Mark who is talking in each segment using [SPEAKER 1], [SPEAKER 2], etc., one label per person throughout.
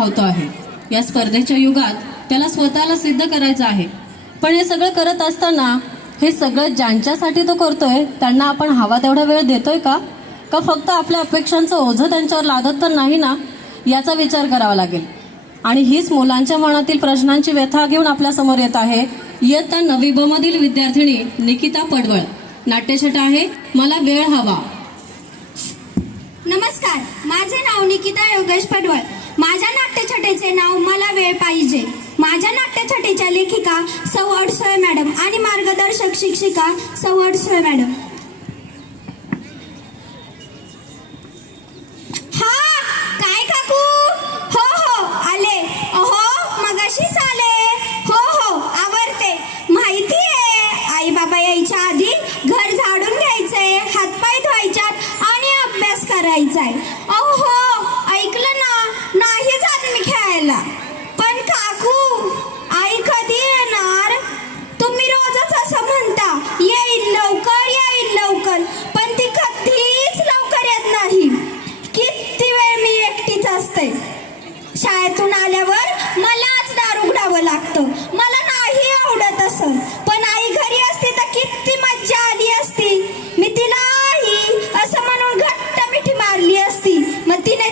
[SPEAKER 1] धावतो आहे. या स्पर्धेच्या युगात त्याला स्वतःला सिद्ध करायचं आहे. पण हे सगळं करत असताना हे सगळं ज्यांच्यासाठी तो करतोय त्यांना आपण हवा तेवढा वेळ देतोय का? का फक्त आपल्या अपेक्षांचं ओझं त्यांच्यावर लादत तर नाही ना? याचा विचार करावा लागेल. आणि हीच मुलांच्या मनातील प्रश्नांची व्यथा घेऊन आपल्यासमोर येत आहे. इयत्ता नवी बमधील विद्यार्थिनी निकिता पडवळ. नाट्यछट आहे. मला वेळ हवा.
[SPEAKER 2] नमस्कार. माझे नाव निकिता योगेश पडवळ माझ्या नाट्यछटेचे नाव मला वेळ पाहिजे. माझ्या नाट्यछटीच्या लेखिका सौ अडसोय मॅडम आणि मार्गदर्शक शिक्षिका सौ अडसोय मॅडम.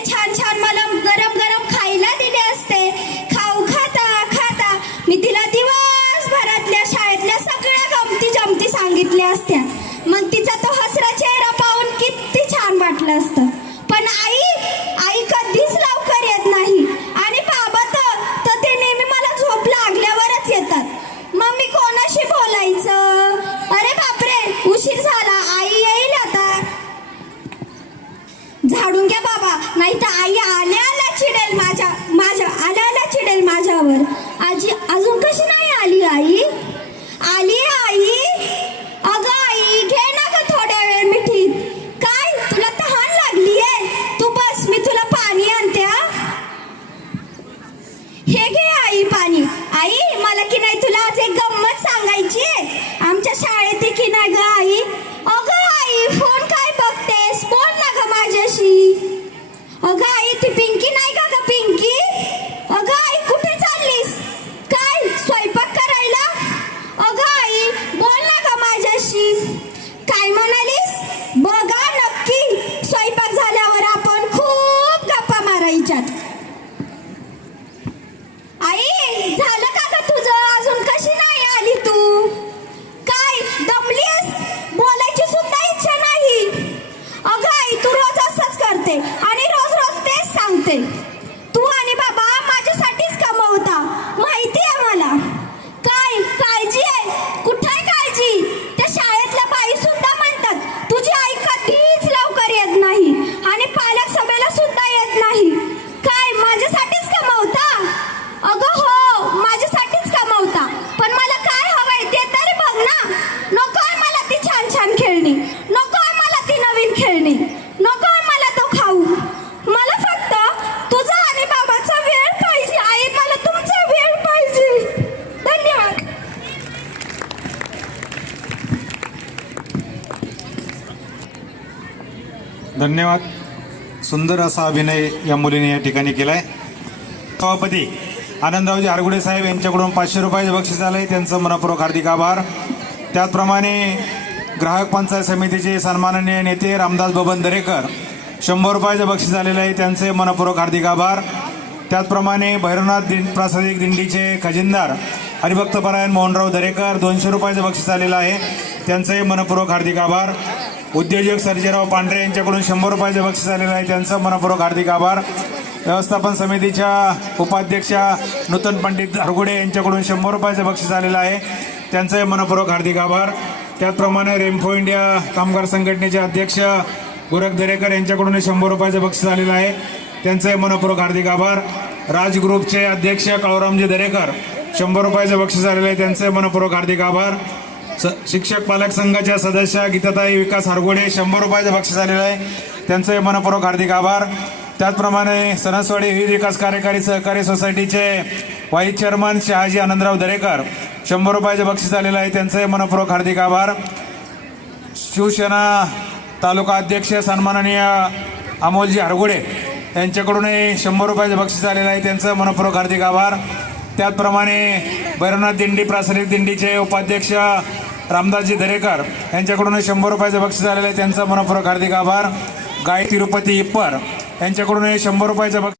[SPEAKER 2] छान छान मला गरम गरम खायला दिले असते. खाऊ खाता खाता. मी तिला दिवसभरातल्या शाळेतल्या सगळ्या गमती जमती सांगितल्या असत्या. मग तिचा तो हसरा चेहरा पाहून किती छान वाटलं असतं. नाही तर आई आल्या आल्या चिडेल माझ्या माझ्या आल्या आल्या चिडेल माझ्यावर. आजी अजून कशी नाही आली आई? आली आई? अगं आई घे ना ग थोड्या वेळ मिठीत. काय तुला तहान लागलीये. तू बस मी तुला पाणी आणते हे घे आई पाणी. आई अगं धन्यवाद.
[SPEAKER 3] सुंदर असा अभिनय या मुलीने या ठिकाणी केला आहे सभापती आनंदरावजी आरगुडे साहेब यांच्याकडून पाचशे रुपयाचे बक्षीस आलंय. त्यांचं मनपूर्वक हार्दिक आभार. त्याचप्रमाणे ग्राहक पंचायत समितीचे सन्माननीय नेते रामदास बबन दरेकर शंभर रुपयाचं बक्षीस आलेलं आहे. त्यांचे मनपूर्वक हार्दिक आभार. त्याचप्रमाणे भैरवनाथ दिं प्रासादिक दिंडीचे खजिनदार हरिभक्तपरायण मोहनराव दरेकर दोनशे रुपयाचं बक्षीस आलेलं आहे. त्यांचंही मनपूर्वक हार्दिक आभार. उद्योजक सर्जेराव पांढरे यांच्याकडून शंभर रुपयाचं बक्षीस आलेलं आहे. त्यांचं मनपूर्वक हार्दिक आभार. व्यवस्थापन समितीच्या उपाध्यक्षा नूतन पंडित हरगुडे यांच्याकडून शंभर रुपयाचं बक्षीस आलेलं आहे. त्यांचंही मनपूर्वक हार्दिक आभार. त्याचप्रमाणे रेम्फो इंडिया कामगार संघटनेचे अध्यक्ष गोरख दरेकर यांच्याकडून शंभर रुपयाचं बक्षीस आलेलं आहे. त्यांचंही मनपूर्वक हार्दिक आभार. राज ग्रुपचे अध्यक्ष काळूरामजी दरेकर शंभर रुपयाचं बक्षीस आलेलं आहे. त्यांचे मनपूर्वक हार्दिक आभार. शिक्षक पालक संघाच्या सदस्य गीताताई विकास हरगोडे शंभर रुपयाचं बक्षीस आलेलं आहे. त्यांचे मनपूर्वक हार्दिक आभार. त्याचप्रमाणे सणसवाडी विविध विकास कार्यकारी सहकारी सोसायटीचे व्हाईस चेअरमन शहाजी आनंदराव दरेकर शंभर रुपयाचं बक्षीस आलेलं आहे. त्यांचे मनपूर्वक हार्दिक आभार. शिवसेना तालुका अध्यक्ष सन्माननीय अमोलजी हरगोडे यांच्याकडूनही शंभर रुपयाचं बक्षीस आलेलं आहे. त्यांचं मनपूर्वक हार्दिक आभार. त्याचप्रमाणे भैरवनाथ दिंडी प्रासरिक दिंडीचे उपाध्यक्ष रामदासजी दरेकर यांच्याकडूनही शंभर रुपयाचं बक्षीस आलेलं आहे. त्यांचा मनपूर्वक हार्दिक आभार. गाय तिरुपती इप्पर यांच्याकडूनही शंभर रुपयाचं बक्षीस